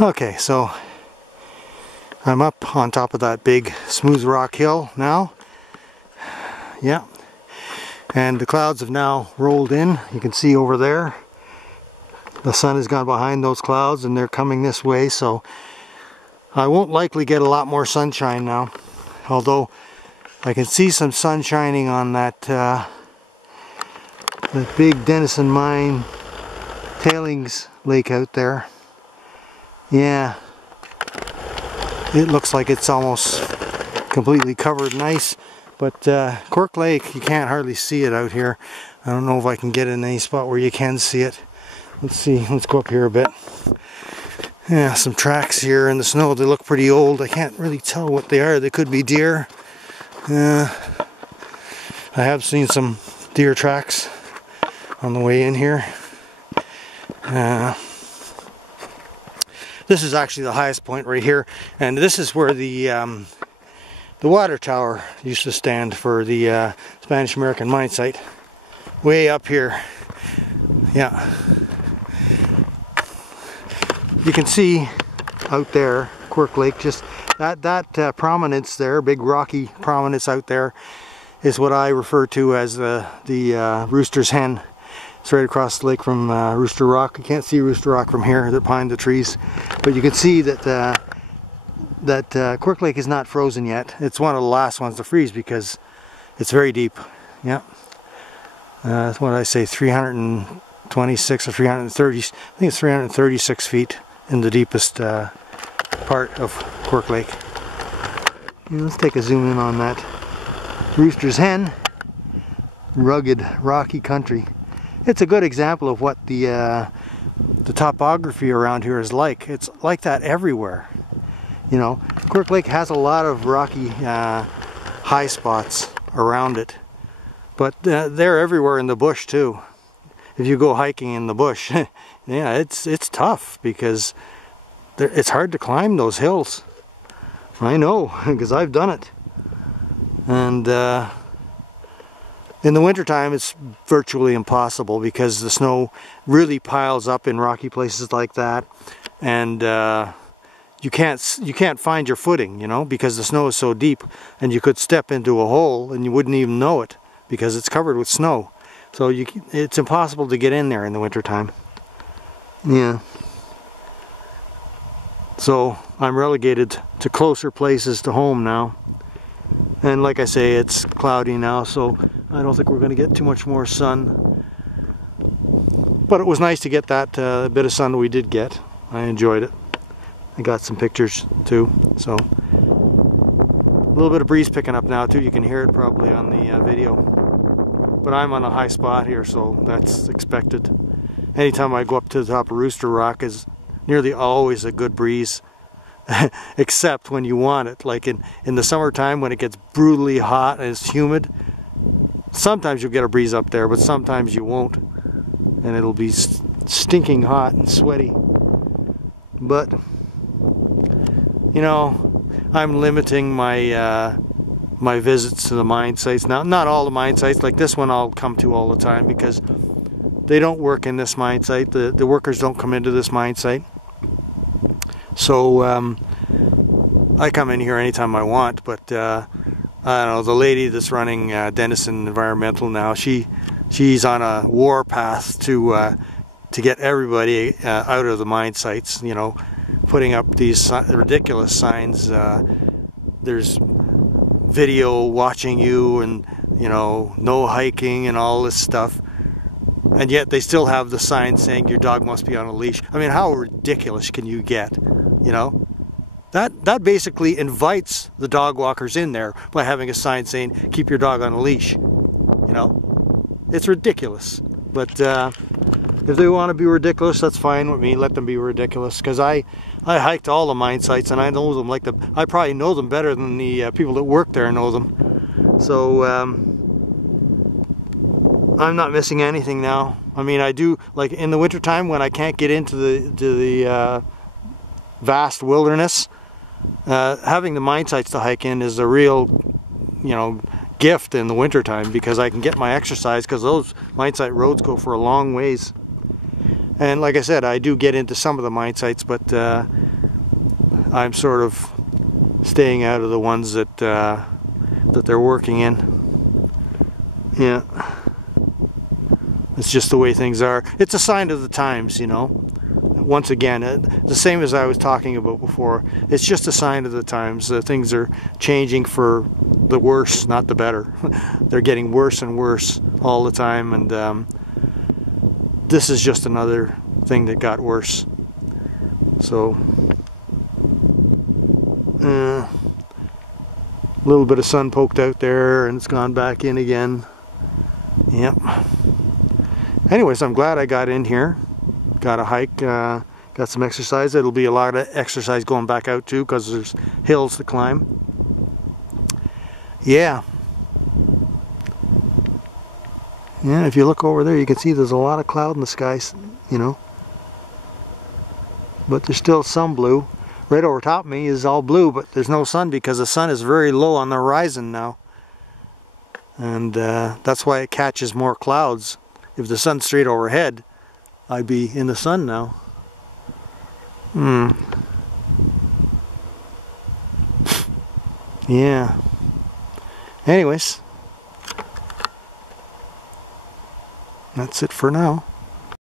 Okay, so I'm up on top of that big smooth rock hill now. Yeah, and the clouds have now rolled in. You can see over there the sun has gone behind those clouds and they're coming this way, so I won't likely get a lot more sunshine now, although I can see some sun shining on that big Denison Mine tailings lake out there. Yeah, it looks like it's almost completely covered in ice, but Cork Lake, you can't hardly see it out here. I don't know if I can get in any spot where you can see it. Let's see, let's go up here a bit. Yeah, some tracks here in the snow. They look pretty old. I can't really tell what they are. They could be deer. I have seen some deer tracks on the way in here. This is actually the highest point right here, and this is where the water tower used to stand for the Spanish-American mine site. Way up here. Yeah. You can see out there, Cork Lake, just that prominence there, big rocky prominence out there, is what I refer to as the Rooster's Hen. It's right across the lake from Rooster Rock. You can't see Rooster Rock from here, they're behind the trees. But you can see that Cork Lake is not frozen yet. It's one of the last ones to freeze because it's very deep. Yeah. That's what I say, 326 or 330, I think it's 336 feet in the deepest part of Cork Lake. Let's take a zoom in on that Rooster's Hen. Rugged, rocky country. It's a good example of what the topography around here is like. It's like that everywhere. You know, Cork Lake has a lot of rocky high spots around it, but they're everywhere in the bush too. If you go hiking in the bush, yeah, it's tough because it's hard to climb those hills. I know, because I've done it. And in the wintertime it's virtually impossible because the snow really piles up in rocky places like that, and you can't find your footing, you know, because the snow is so deep, and you could step into a hole and you wouldn't even know it because it's covered with snow. So it's impossible to get in there in the wintertime. Yeah. So I'm relegated to closer places to home now. And like I say, it's cloudy now, so I don't think we're going to get too much more sun. But it was nice to get that bit of sun we did get. I enjoyed it. I got some pictures too. So a little bit of breeze picking up now too. You can hear it probably on the video. But I'm on a high spot here, so that's expected. Anytime I go up to the top of Rooster Rock is nearly always a good breeze. Except when you want it, like in the summertime when it gets brutally hot and it's humid. Sometimes you'll get a breeze up there, but sometimes you won't, and it'll be stinking hot and sweaty. But you know, I'm limiting my my visits to the mine sites now. Not all the mine sites, like this one I'll come to all the time because they don't work in this mine site. The workers don't come into this mine site. So I come in here anytime I want, but I don't know, the lady that's running Denison Environmental now, she's on a war path to get everybody out of the mine sites, you know, putting up these ridiculous signs. There's video watching you and, you know, no hiking and all this stuff. And yet they still have the sign saying your dog must be on a leash. I mean, how ridiculous can you get, you know? That basically invites the dog walkers in there by having a sign saying keep your dog on a leash, you know? It's ridiculous. But if they want to be ridiculous, that's fine with me. Let them be ridiculous, because I hiked all the mine sites and I know them like I probably know them better than the people that work there know them. So I'm not missing anything now. I mean, I do, like in the wintertime when I can't get into the vast wilderness, having the mine sites to hike in is a real, you know, gift in the wintertime, because I can get my exercise, because those mine site roads go for a long ways. And like I said, I do get into some of the mine sites, but I'm sort of staying out of the ones that that they're working in. Yeah, it's just the way things are. It's a sign of the times, you know. Once again, the same as I was talking about before, it's just a sign of the times. Things are changing for the worse, not the better. They're getting worse and worse all the time, and this is just another thing that got worse. So a little bit of sun poked out there and it's gone back in again. Yep. Anyways, I'm glad I got in here. Got a hike, got some exercise. It'll be a lot of exercise going back out too, because there's hills to climb. Yeah. Yeah, if you look over there, you can see there's a lot of cloud in the sky, you know. But there's still some blue. Right over top of me is all blue, but there's no sun because the sun is very low on the horizon now. And that's why it catches more clouds. If the sun's straight overhead, I'd be in the sun now. Yeah. Anyways, that's it for now.